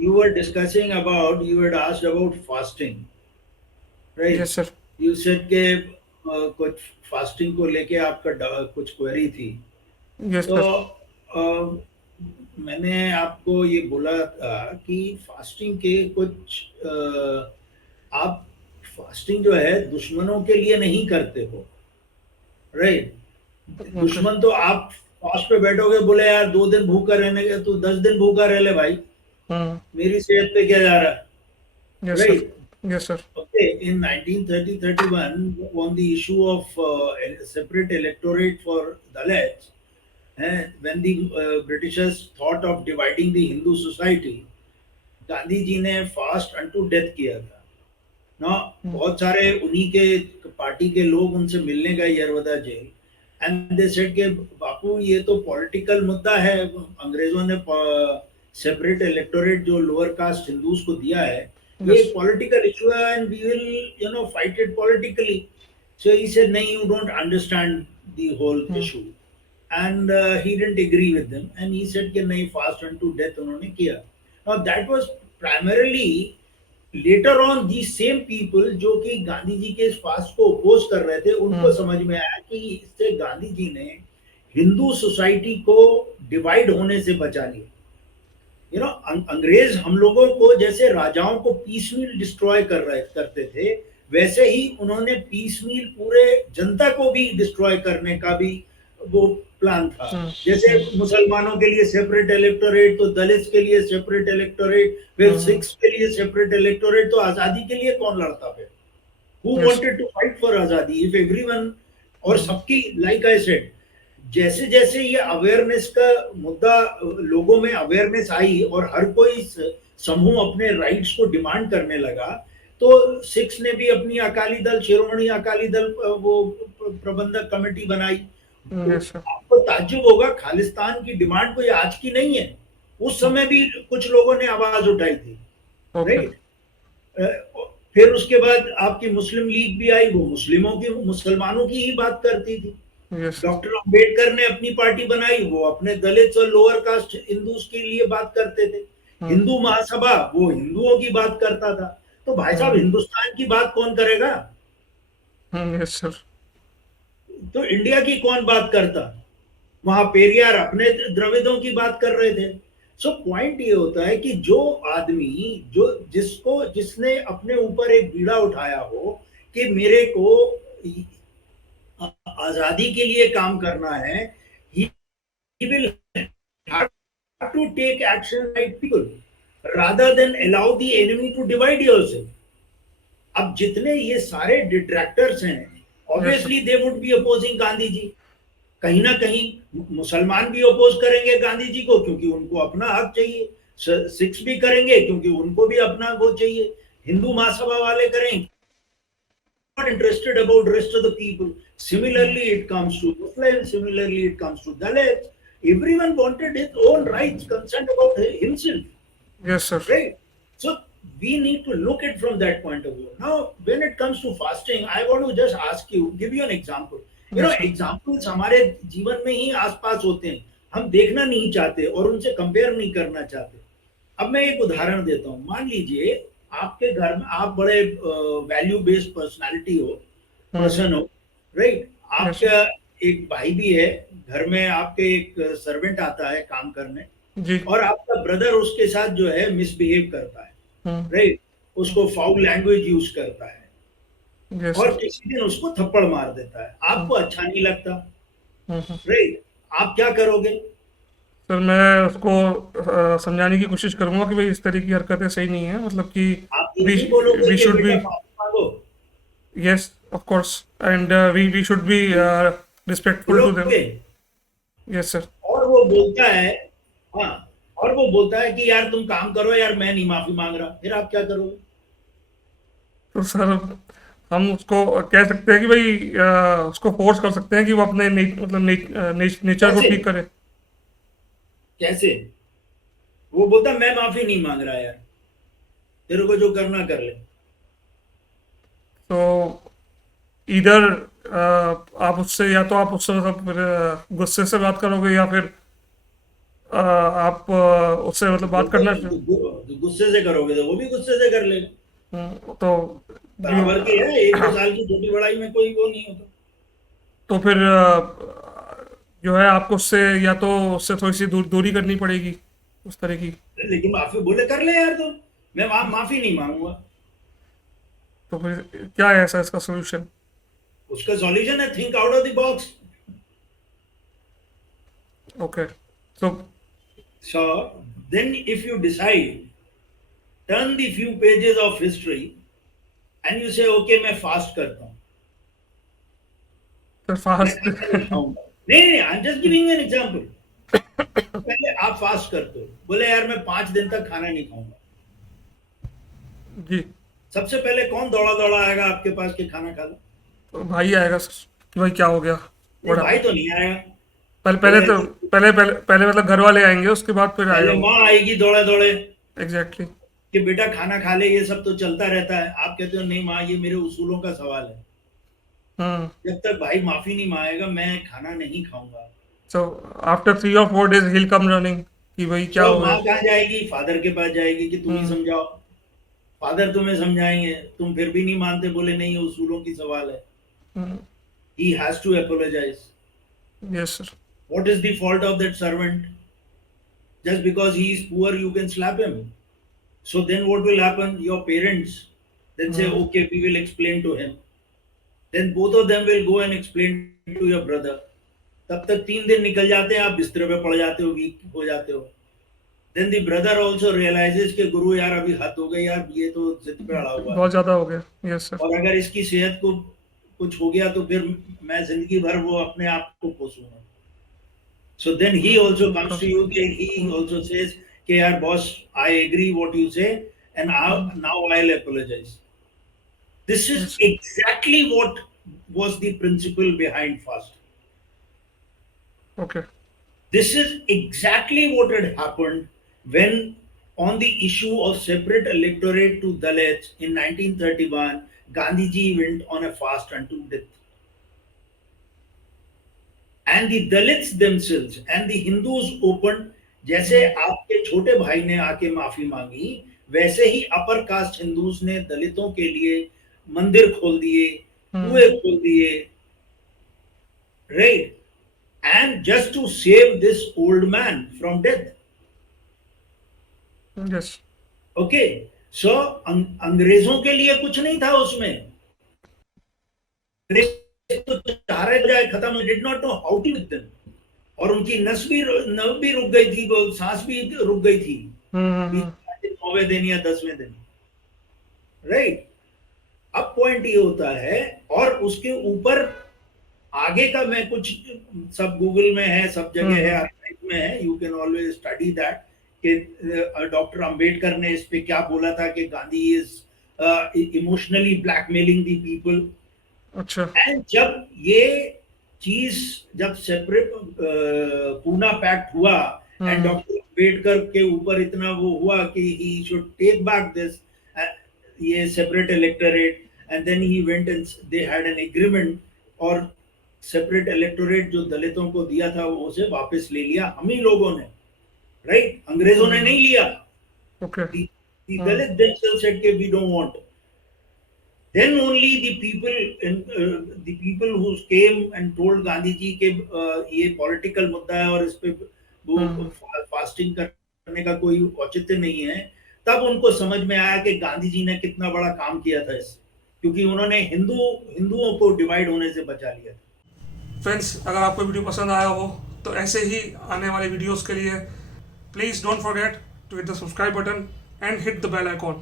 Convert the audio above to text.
you were discussing about, you had asked about fasting, right? Yes sir. You said कि कुछ fasting को लेके आपका कुछ क्वेरी थी। यस तो सर। मैंने आपको ये बोला था कि फास्टिंग के कुछ आप फास्टिंग जो है दुश्मनों के लिए नहीं करते हो, राइट? ओके। दुश्मन तो आप फास्ट पे बैठोगे, बोले यार 2 दिन भूखा रहने के, तू 10 दिन भूखा रह ले भाई, हम्म। मेरी सेहत पे क्या जा रहा है, yes sir. Right? Yes sir. Okay, in 1930-31, on the issue of a separate electorate for Dalits, when the Britishers thought of dividing the Hindu society, Gandhi ji ने फास्ट अनटू डेथ किया था ना। बहुत सारे उन्हीं के पार्टी के लोग उनसे मिलने गए Yerwada jail, and they said कि बापू ये तो पॉलिटिकल मुद्दा है, अंग्रेजों ने सेपरेट इलेक्टोरेट जो लोअर कास्ट हिंदूज को दिया है, ये यस। एक पॉलिटिकल इशू है and we will fight it politically. So he said नहीं, you don't understand the whole issue, and he didn't agree with them and he said कि नहीं, फास्ट अनटू डेथ उन्होंने किया। Now that was primarily later on the same people जो कि गांधी जी के इस fast को अपोज कर रहे थे, उनको समझ में आया कि इससे गांधी जी ने हिंदू सोसाइटी को डिवाइड होने से बचा लिया। अंग्रेज हम लोगों को जैसे राजाओं को पीसमील डिस्ट्रॉय करते थे, वैसे ही उन्होंने पीसमील पूरे जनता को भी डिस्ट्रॉय करने का भी वो प्लान था। जैसे मुसलमानों के लिए सेपरेट इलेक्टोरेट, तो दलित के लिए सेपरेट इलेक्टोरेट, फिर सिख्स के लिए सेपरेट इलेक्टोरेट। तो आजादी के लिए कौन लड़ता फिर? Who yes. Wanted to fight for आजादी इफ एवरीवन? और सबकी, लाइक आई सेड, जैसे जैसे ये अवेयरनेस का मुद्दा, लोगों में अवेयरनेस आई और हर कोई समूह अपने राइट्स को डिमांड करने लगा, तो सिक्स ने भी अपनी अकाली दल, शिरोमणि अकाली दल वो प्रबंधक कमेटी बनाई। तो यस सर। आपको ताज्जुब होगा, खालिस्तान की डिमांड कोई आज की नहीं है, उस समय भी कुछ लोगों ने आवाज उठाई थी, ओके। राइट? फिर उसके बाद आपकी मुस्लिम लीग भी आई, वो मुस्लिमों की, मुसलमानों की ही बात करती थी। यस। डॉक्टर अंबेडकर ने अपनी पार्टी बनाई, वो अपने दलित और लोअर कास्ट हिंदूज के लिए बात करते थे। हिंदू महासभा, वो हिंदुओं की बात करता था। तो भाई साहब, हिंदुस्तान की बात कौन करेगा? Yes sir. तो इंडिया की कौन बात करता? वहां पेरियार अपने द्रविड़ों की बात कर रहे थे। सो पॉइंट ये होता है कि जो आदमी, जो जिसने अपने ऊपर एक बीड़ा उठाया हो कि मेरे को आजादी के लिए काम करना है, he will have to take action like people rather than allow the enemy to divide yourself. अब जितने ये सारे डिट्रैक्टर्स हैं, yes sir. Obviously they would be opposing Gandhi ji. कहीं ना कहीं मुसलमान भी अपोज करेंगे गांधी जी को, क्योंकि उनको अपना हक चाहिए। सिख्स भी करेंगे क्योंकि उनको भी अपना वो चाहिए। हिंदू महासभा वाले करेंगे, not interested about rest of the people. Similarly, it comes to Muslims. Similarly, it comes to Dalits. Everyone wanted his own rights, concerned about himself, yes sir. right? So we need to look at from that point of view. Now, when it comes to fasting, I want to just ask you, give you an example. Yes sir. Examples हमारे जीवन में ही आसपास होते हैं, हम देखना नहीं चाहते और उनसे कंपेयर नहीं करना चाहते। अब मैं एक उदाहरण देता हूँ। मान लीजिए आपके घर में, आप बड़े वैल्यू बेस्ड पर्सनालिटी हो, पर्सन हो, राइट? Yes sir. आपका एक भाई भी है, घर में आपके एक सर्वेंट आता है काम करने, जी। और आपका ब्रदर उसके साथ जो है मिसबिहेव करता है, हम्म। राइट? उसको फाउल लैंग्वेज यूज करता है यस और सर। किसी दिन उसको थप्पड़ मार देता है, हम्म। आपको अच्छा नहीं लगता, हम्म। राइट? आप क्या करोगे? सर मैं उसको समझाने की कोशिश करूंगा कि भाई इस तरह की हरकतें सही नहीं है, मतलब कि आप ये वी नहीं बोलोगे वी कि शुड बी। बेटा माफी मांगो? Yes of course. And we should be respectful to them. बोलोगे? Yes sir. और वो बोलता है, हाँ, और वो बोलता है कि यार तुम काम करो यार, मैं नहीं माफी मांग रहा, फिर आप क्या करोगे? तो सर हम उसको कह सकते हैं कि भाई उसको फोर्स कर सकते हैं कि वो अपने मतलब नेचर को कैसे? ठीक करे। कैसे? वो बोलता मैं माफी नहीं मांग रहा यार, तेरे को जो करना कर ले। तो इधर आप उससे, या तो आप उससे मतलब गुस्से से बात करोगे, या फिर आप उससे मतलब बात करना बिल्कुल गुस्से से करोगे तो वो भी गुस्से से कर लेगा। तो ये बराबर के है, एक दो साल की छोटी बड़ाई में कोई वो नहीं होता। तो फिर जो है आपको उससे या तो उससे थोड़ी सी दूरी करनी पड़ेगी उस तरह की। लेकिन माफी बोले कर ले यार, तुम मैं माफी नहीं मांगूंगा। तो फिर क्या है ऐसा इसका सोल्यूशन? उसका सॉल्यूशन है think out of the box. Okay. तो so then if you decide, turn the few pages of history and you say okay मैं फास्ट करता हूँ, फिर मैं फास्ट खाना नहीं खाऊंगा। नहीं नहीं, I am just giving an example. पहले आप फास्ट करते हो, बोले यार मैं 5 दिन तक खाना नहीं खाऊंगा। जी। सबसे पहले कौन दौड़ा दौड़ा आएगा आपके पास कि खाना खा लो? तो भाई आएगा सर कि भाई क्या हो गया, नहीं, बड़ा भाई तो नहीं आएगा। पहले पहले तो बोले पहले पहले पहले मतलब घर वाले आएंगे उसके बाद फिर आएगा पहले वो। माँ आएगी दौड़े दौड़े एग्जैक्टली। कि बेटा खाना खा ले, ये सब तो चलता रहता है। आप कहते हो नहीं माँ, ये मेरे उसूलों का सवाल है। हम्म। जब तक भाई माफी नहीं मांगेगा मैं खाना नहीं खाऊंगा। So after 3 or 4 days he'll come running कि भाई क्या तो हो माँ गया। कहाँ जाएगी? फादर के पास जाएगी कि तुम ही हम्म। समझाओ। फादर तुम्हें समझाएंगे, तुम फिर भी नहीं मानते, बोले नहीं ये उसूलों की सवाल है। Hmm. He has to apologise. Yes sir. What is the fault of that servant? Just because he is poor, you can slap him. So then what will happen? Your parents then say, hmm. okay, we will explain to him. Then both of them will go and explain to your brother. तब तक 3 दिन निकल जाते हैं, आप बिस्तर पे पड़ जाते हो, वीक हो जाते हो। Then the brother also realises कि गुरु यार अभी हद हो गई यार, ये तो जिद पे अड़ा हुआ है, बहुत ज़्यादा हो गया। Yes sir. और अगर इसकी सेहत को कुछ हो गया तो फिर मैं जिंदगी भर वो अपने आप को कोसूंगा। So then he also comes to you, he also says, "Okay, yaar boss, I agree what you say, and now I'll apologize." This is yes. exactly what was the principle behind fast. Okay. This is exactly what had happened when, on the issue of separate electorate to Dalits in 1931, Gandhiji went on a fast unto death. And the Dalits themselves and the Hindus opened, जैसे आपके छोटे भाई ने आके माफी मांगी, वैसे ही upper caste Hindus ने दलितों के लिए मंदिर खोल दिए, कुएं खोल दिए, right? And just to save this old man from death. Yes. Okay, so अंग्रेजों के लिए कुछ नहीं था उसमें। अंग्रेज तो चाह रहे जाए खत्म, did not know how to with them. और उनकी नस भी रुक गई थी, सांस भी रुक गई थी 9वें दिन या 10वें दिन, राइट? अब पॉइंट ये होता है, और उसके ऊपर आगे का मैं कुछ, सब गूगल में है, सब जगह है, आर्काइव में है, you can always study that कि डॉक्टर अंबेडकर ने इस पे क्या बोला था कि Gandhi is emotionally blackmailing the people. अच्छा। एंड जब ये चीज, जब सेपरेट पूना पैक्ट हुआ एंड डॉक्टर अंबेडकर के ऊपर इतना वो हुआ कि he should take back this, ये separate electorate, and then he went and they had an agreement, और सेपरेट इलेक्टोरेट जो दलितों को दिया था वो उसे वापस ले लिया हम ही लोगों ने, राइट? अंग्रेजों ने नहीं लिया। Okay. the Dalit themselves said कि we don't want. Then only the people who came and told Gandhi ji के ये पॉलिटिकल मुद्दा है और इस पे वो फास्टिंग करने का कोई औचित्य नहीं है, तब उनको समझ में आया कि गांधी जी ने कितना बड़ा काम किया था इससे, क्योंकि उन्होंने हिंदुओं को डिवाइड होने से बचा लिया। फ्रेंड्स, अगर आपको वीडियो पसंद आया हो तो ऐसे ही आने वाले वीडियोस के लिए please don't forget to hit the subscribe button and hit the bell icon.